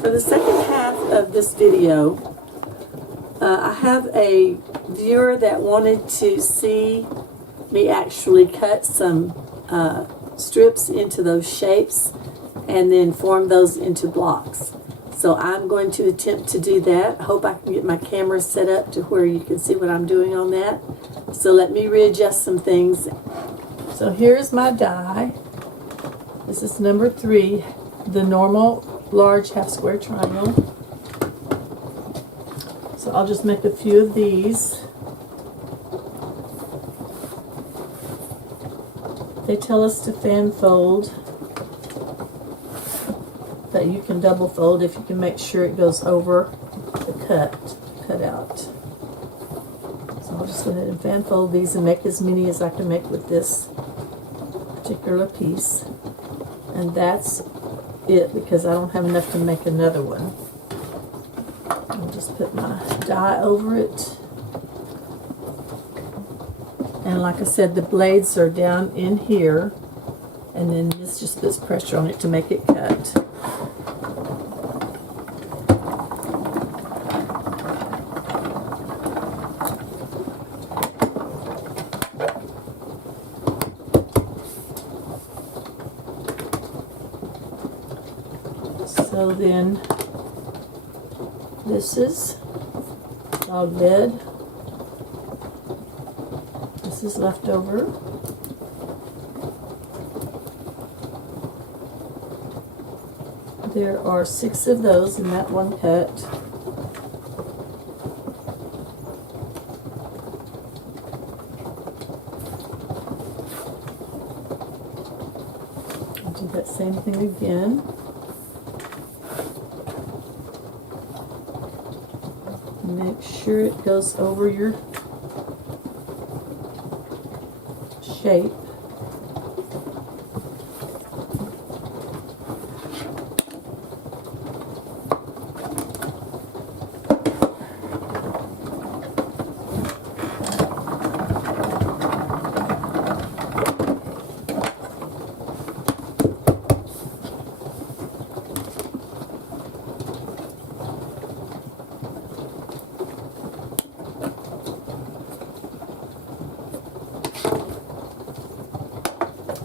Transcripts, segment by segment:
For the second half of this video, I have a viewer that wanted to see me actually cut some strips into those shapes and then form those into blocks. So I'm going to attempt to do that. I hope I can get my camera set up to where you can see what I'm doing on that. So let me readjust some things. So here's my die. This is number 3, the normal large half square triangle. So I'll just make a few of these. They tell us to fan fold, but you can double fold if you can make sure it goes over the cut out. So I'll just go ahead and fan fold these and make as many as I can make with this particular piece. And that's it, because I don't have enough to make another one. I'll just put my die over it. And like I said, the blades are down in here, and then this just puts pressure on it to make it cut. So then this is dog bed. This is leftover. There are 6 of those in that one cut. I'll do that same thing again. Make sure it goes over your shape.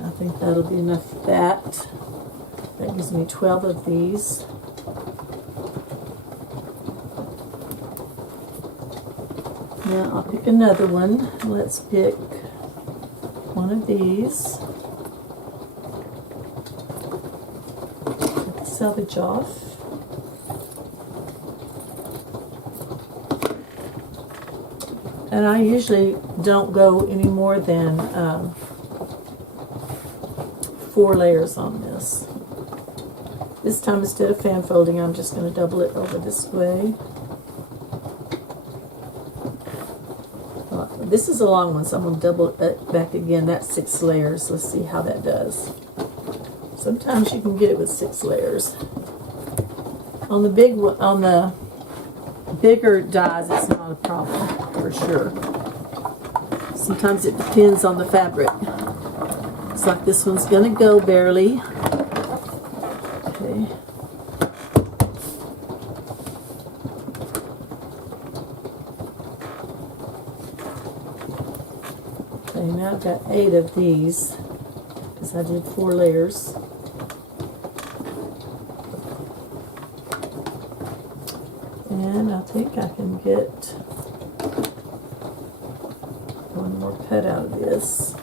I think that'll be enough of that. That gives me 12 of these. Now I'll pick another one. Let's pick one of these. Take the selvage off. And I usually don't go any more than 4 layers on this. This time, instead of fan folding, I'm just going to double it over this way. This is a long one, so I'm going to double it back again. That's 6 layers. Let's see how that does. Sometimes you can get it with 6 layers. On the bigger dies, it's not a problem for sure. Sometimes it depends on the fabric. Looks like this one's going to go barely. Okay. Okay, now I've got 8 of these because I did 4 layers. And I think I can get one more cut out of this.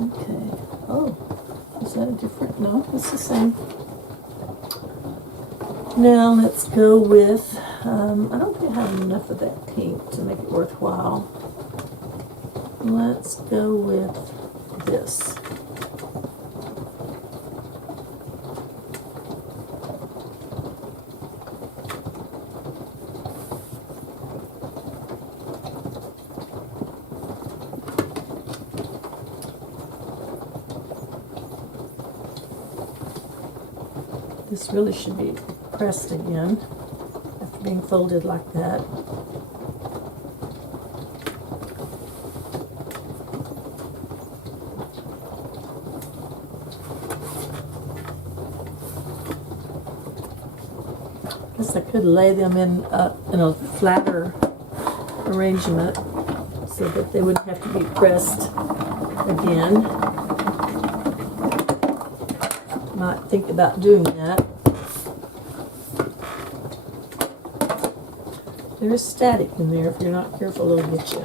Okay. Oh, is that a different? No, it's the same. Now let's go with, I don't think I have enough of that pink to make it worthwhile. Let's go with this. This really should be pressed again after being folded like that. I guess I could lay them in a flatter arrangement so that they wouldn't have to be pressed again. Might think about doing that. There's static in there. If you're not careful, it'll get you.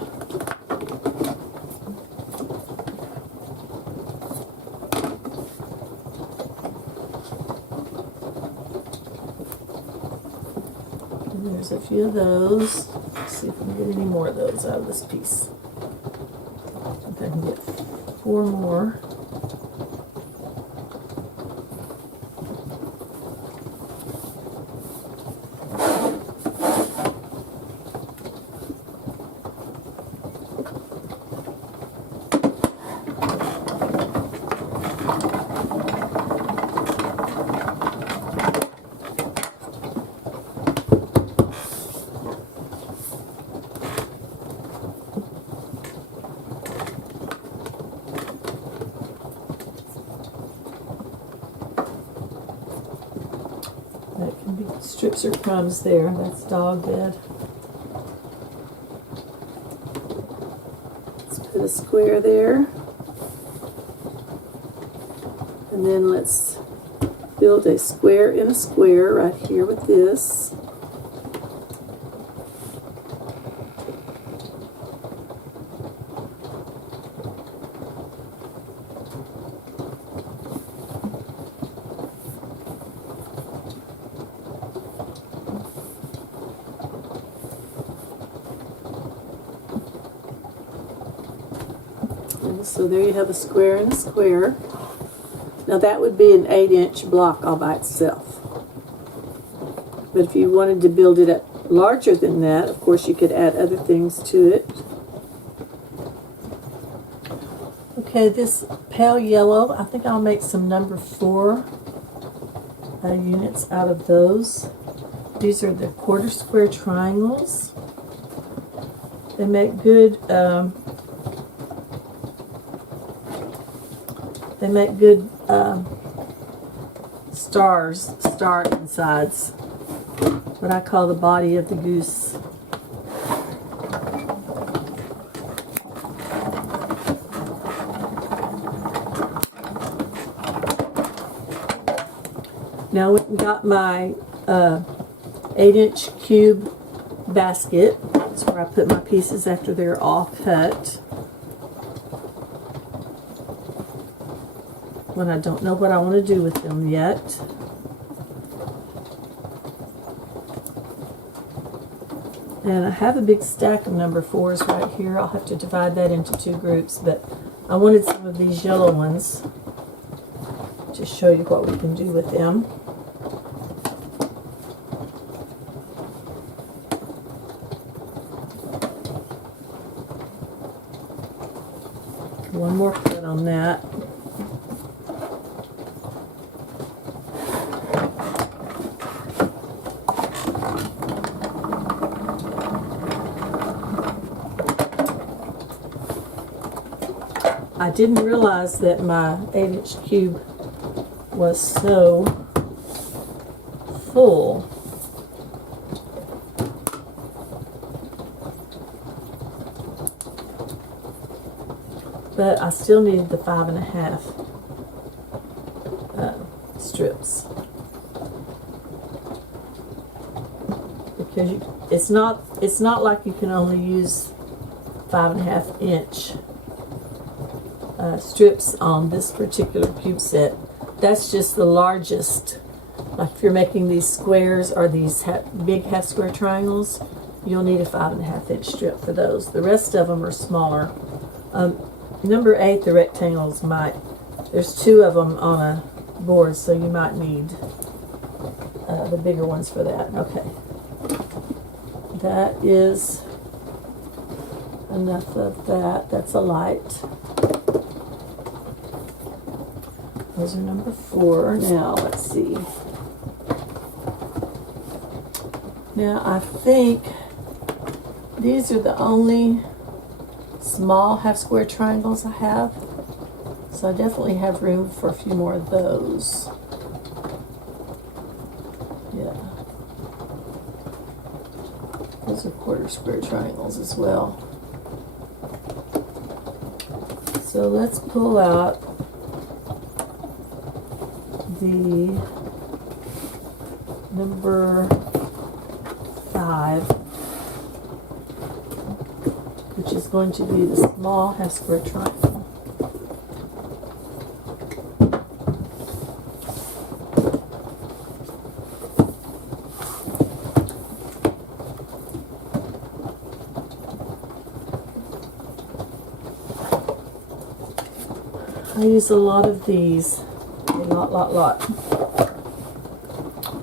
And there's a few of those. Let's see if we can get any more of those out of this piece. I think I can get 4 more. That can be strips or crumbs there. That's dog bed. Let's put a square there. And then let's build a square in a square right here with this. So there you have a square and a square. Now that would be an 8-inch block all by itself. But if you wanted to build it at larger than that, of course you could add other things to it. Okay, this pale yellow, I think I'll make some number 4 units out of those. These are the 1/4 square triangles. They make good star insides, what I call the body of the goose. Now we got my 8-inch cube basket. That's where I put my pieces after they're all cut. When I don't know what I want to do with them yet. And I have a big stack of number 4s right here. I'll have to divide that into 2 groups, but I wanted some of these yellow ones to show you what we can do with them. One more cut on that. I didn't realize that my 8-inch cube was so full. But I still needed the 5.5 strips. Because it's not like you can only use 5.5-inch strips on this particular cube set. That's just the largest. Like if you're making these squares or these big half square triangles, you'll need a 5.5-inch strip for those. The rest of them are smaller. Number 8, the rectangles there's 2 of them on a board, so you might need the bigger ones for that. Okay. That is enough of that. That's a light. Those are number 4. Now, let's see. Now I think these are the only small half square triangles I have. So I definitely have room for a few more of those. Yeah. Those are quarter square triangles as well. So let's pull out the number 5, which is going to be the small half square triangle. I use a lot of these, a lot.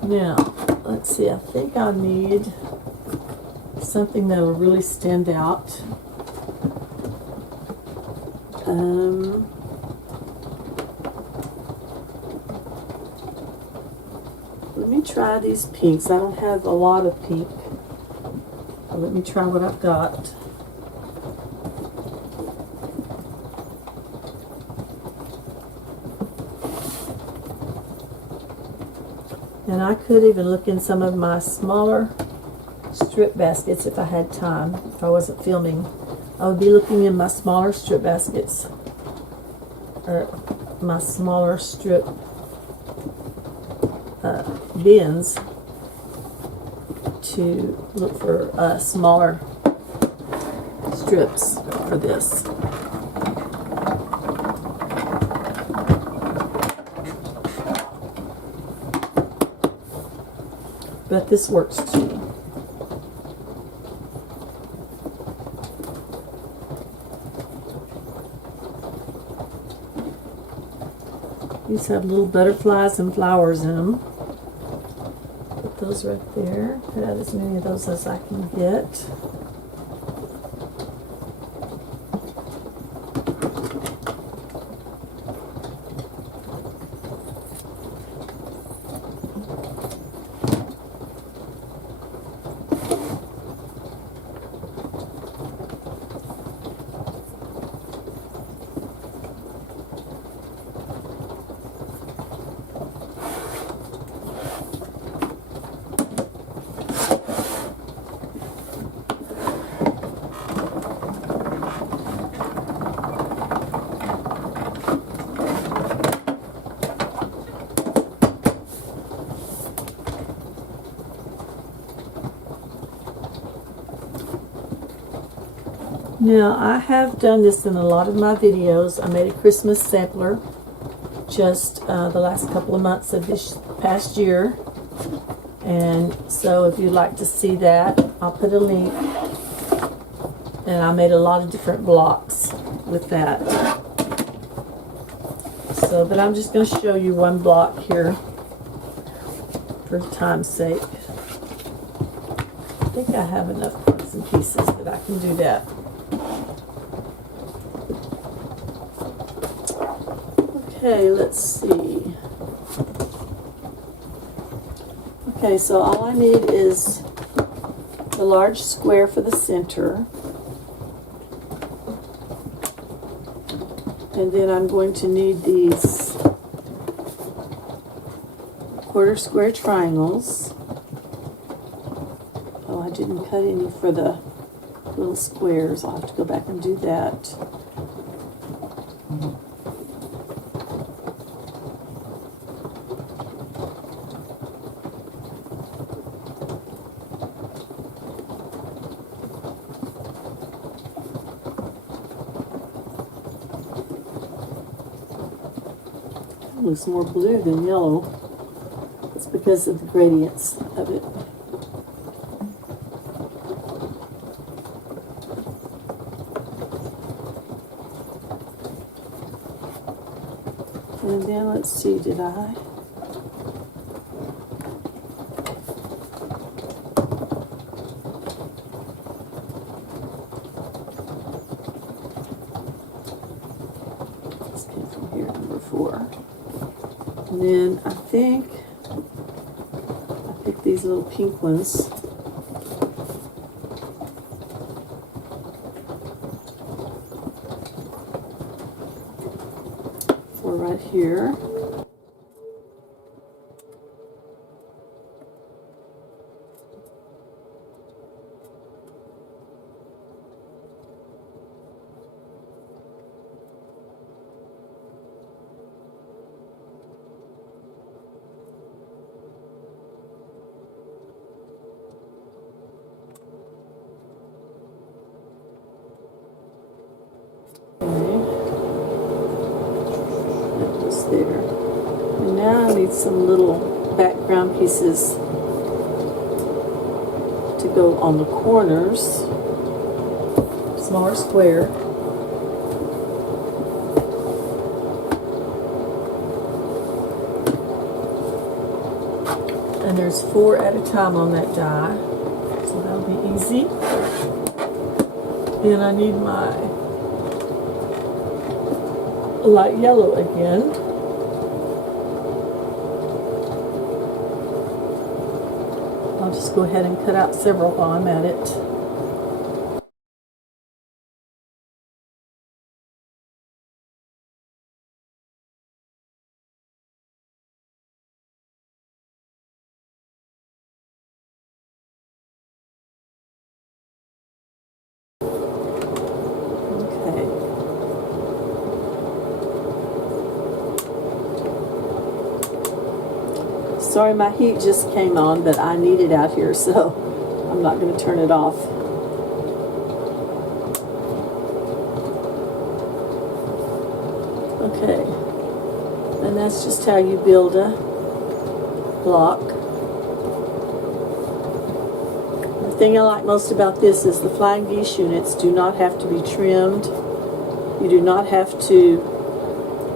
Now, let's see, I think I need something that will really stand out. Let me try these pinks. I don't have a lot of pink. Let me try what I've got. And I could even look in some of my smaller strip baskets if I had time. If I wasn't filming, I would be looking in my smaller strip baskets, or my smaller strip bins, to look for smaller strips for this. But this works too. These have little butterflies and flowers in them. Put those right there. Cut out as many of those as I can get. Now, I have done this in a lot of my videos. I made a Christmas sampler just the last couple of months of this past year. And so if you'd like to see that, I'll put a link. And I made a lot of different blocks with that. So, but I'm just going to show you one block here for time's sake. I think I have enough parts and pieces that I can do that. Okay, let's see. Okay, so all I need is the large square for the center. And then I'm going to need these quarter square triangles. Oh, I didn't cut any for the little squares. I'll have to go back and do that. It looks more blue than yellow. It's because of the gradients of it. And then let's see, did I? This came from here, number 4. And then I think I picked these little pink ones. over right here. There. And now I need some little background pieces to go on the corners. Smaller square. And there's 4 at a time on that die, so that'll be easy. Then I need my light yellow again. I'll just go ahead and cut out several while I'm at it. Okay. Sorry, my heat just came on, but I need it out here, so I'm not going to turn it off. Okay, and that's just how you build a block. The thing I like most about this is the flying geese units do not have to be trimmed. You do not have to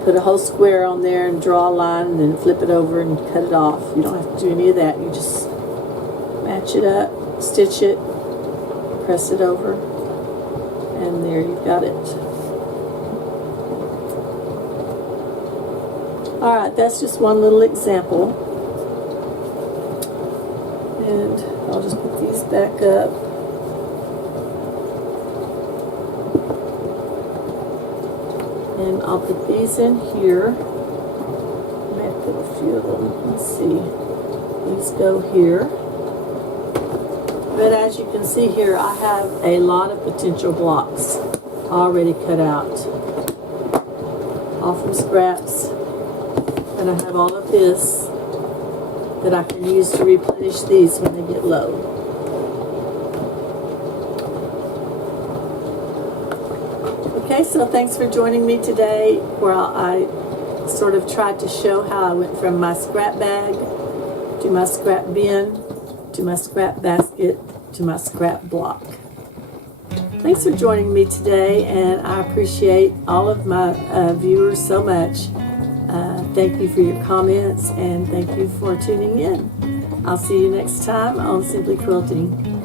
put a whole square on there and draw a line and then flip it over and cut it off. You don't have to do any of that. You just match it up, stitch it, press it over, and there you've got it. Alright, that's just one little example. And I'll just put these back up. And I'll put these in here. I may have to put a few of them. Let's see. These go here. But as you can see here, I have a lot of potential blocks already cut out. All from scraps. And I have all of this that I can use to replenish these when they get low. Okay, so thanks for joining me today, where I sort of tried to show how I went from my scrap bag to my scrap bin to my scrap basket to my scrap block. Thanks for joining me today, and I appreciate all of my viewers so much. Thank you for your comments, and thank you for tuning in. I'll see you next time on Simply Quilting.